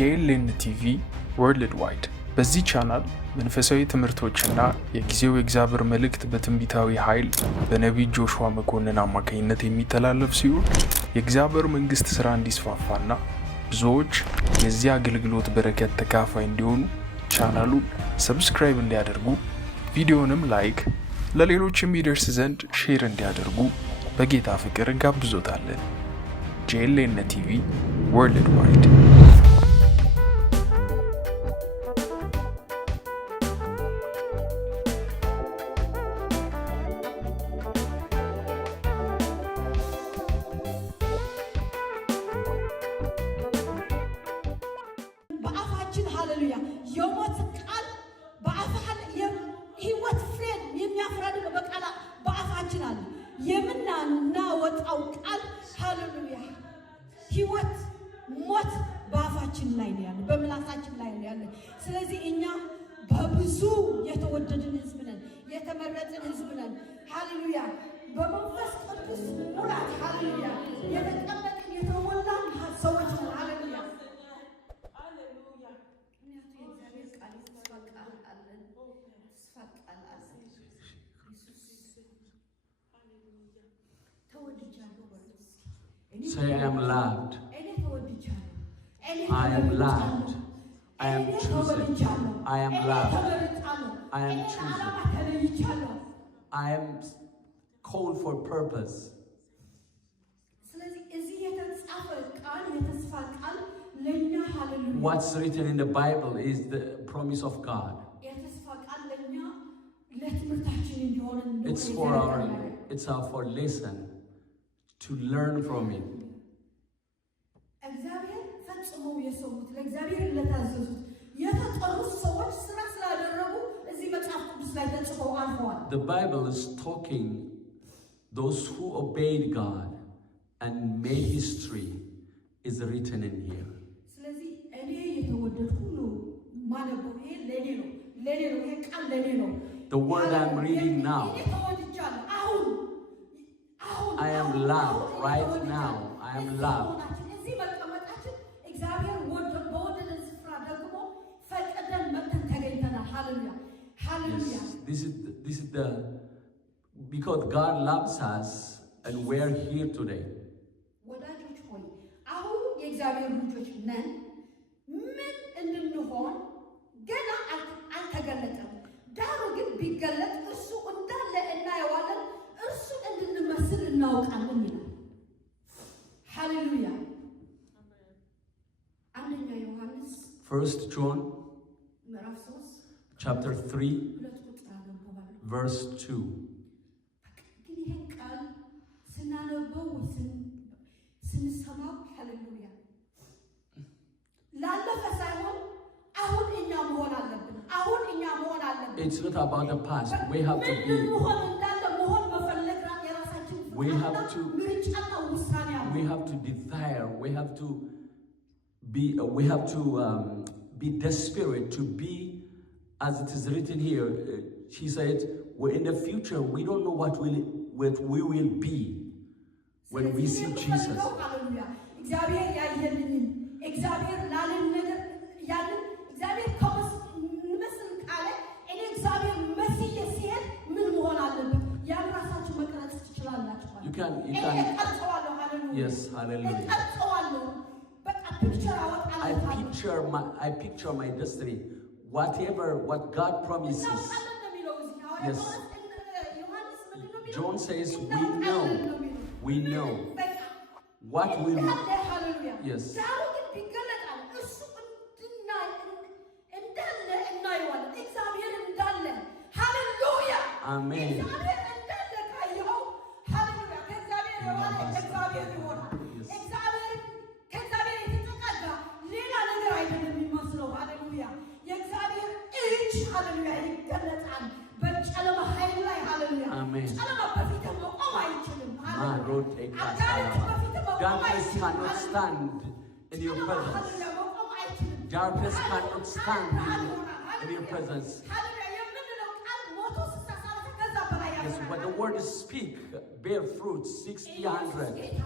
JLN TV ወርልድ ዋይድ። በዚህ ቻናል መንፈሳዊ ትምህርቶችና የጊዜው የእግዚአብሔር መልእክት በትንቢታዊ ኃይል በነቢይ ጆሹዋ መኮንን አማካኝነት የሚተላለፍ ሲሆን የእግዚአብሔር መንግስት ሥራ እንዲስፋፋና ብዙዎች የዚህ አገልግሎት በረከት ተካፋይ እንዲሆኑ ቻናሉን ሰብስክራይብ እንዲያደርጉ ቪዲዮንም ላይክ ለሌሎች የሚደርስ ዘንድ ሼር እንዲያደርጉ በጌታ ፍቅር ጋብዞታለን። JLN TV ወርልድ ዋይድ። በአፋችን ሃሌሉያ የሞት ቃል በአፋችን የህይወት ፍሬን የሚያፈራድ በቃል በአፋችን አለ። የምናወጣው ቃል ሃሌሉያ ህይወት ሞት በአፋችን ላይ ነው ያለ፣ በምላሳችን ላይ ነው ያለ። ስለዚህ እኛ በብዙ የተወደድን ህዝብ ነን፣ የተመረጥን ህዝብ ነን። ሃሌሉያ በመንፈስ ቅዱስ ሙላት ሃሌሉያ የተጠመቅን የተሞላን ሰዎች ነን። ሃሌሉያ Say, I am loved. I am loved. I am chosen. I am loved. I am chosen. I am called for purpose. What's written in the Bible is the promise of God. It's for lesson to learn from it. The Bible is talking those who obeyed God and made history is written in here. The word I'm reading now, I am loved right now. I am loved. Yes, this is the because God loves us and we're here today. Hallelujah. First John chapter 3 verse 2. It's not about the past. We have to be desire. We have to be desperate to be as it is written here. She said, "We're in the future. We don't know what we will be when we see Jesus." You can. Yes, hallelujah. I picture my destiny. What God promises. Yes. John says we know what will. Yes. Amen. Darkness cannot stand in your presence. Darkness cannot stand in your presence. Yes, when the word speak, bear fruit 60, 100.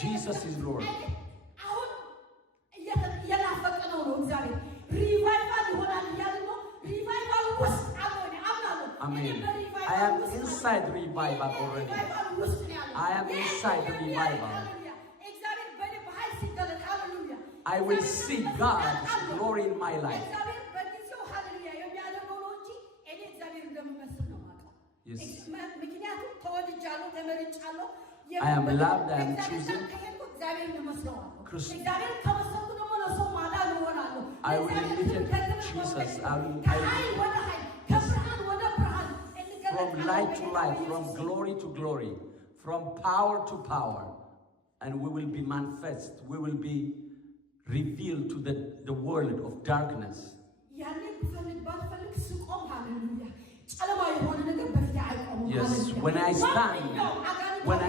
Jesus is Lord. ነው እግዚአብሔር ሪቫይቫል ይሆናል እያለ ነው ሪቫይቫል ውስጥ አሁን አምናለሁ Amen. I am inside revival already. I am inside revival. I will see God's glory in my life. Yes. I am loved, I am chosen. I will imitate Jesus. From light to light, from glory to glory, from power to power. And we will be manifest. We will be revealed to the world of darkness. Yes, when I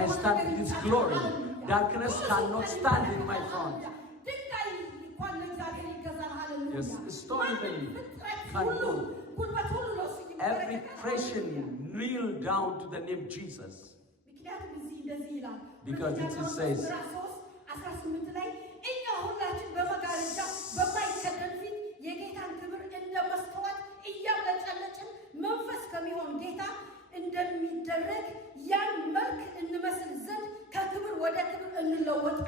stand in His glory, darkness cannot stand in my front. Yes, it's not even can do. Every Christian kneel down to the name Jesus. Because it says,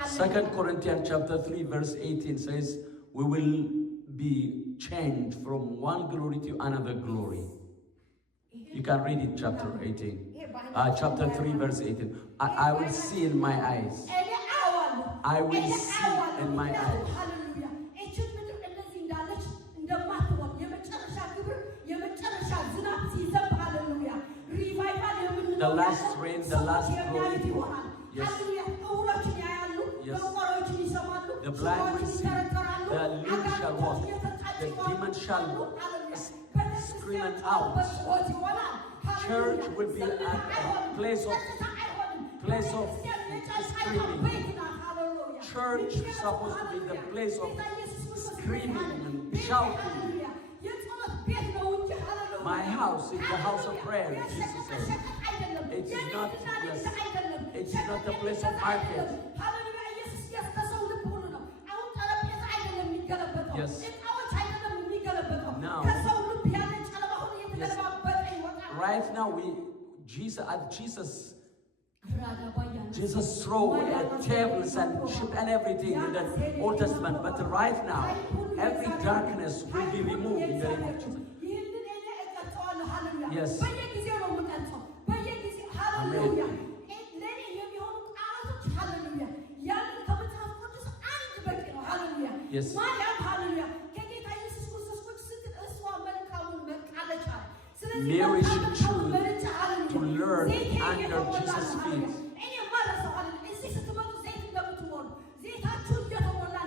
Second Corinthians chapter 3 verse 18 says, we will be changed from one glory to another glory. You can read it, chapter 3 verse 18. I will see in my eyes. I will see in my eyes. The last rain, the last glory. Yes. Yes. The blind will see. The lame shall walk. The demon shall scream out. Church will be a place of screaming. Church is supposed to be the place of screaming and shouting. My house is the house of prayer, Jesus said. It is not the place of market. Yes. Now, yes. Right now, Jesus threw tables and ship and everything in the Old Testament. But right now, every darkness will be removed in the name of Jesus. Yes. Amen. Yes. Mary should choose to learn under Jesus' feet.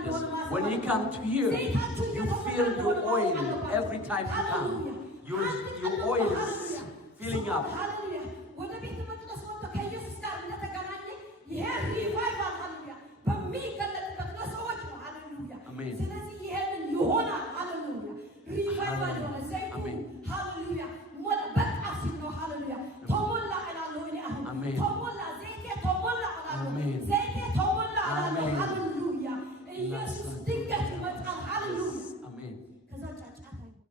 Yes. When you come to here, you feel your oil every time you come. Your oil is filling up. Amen. Amen. Amen.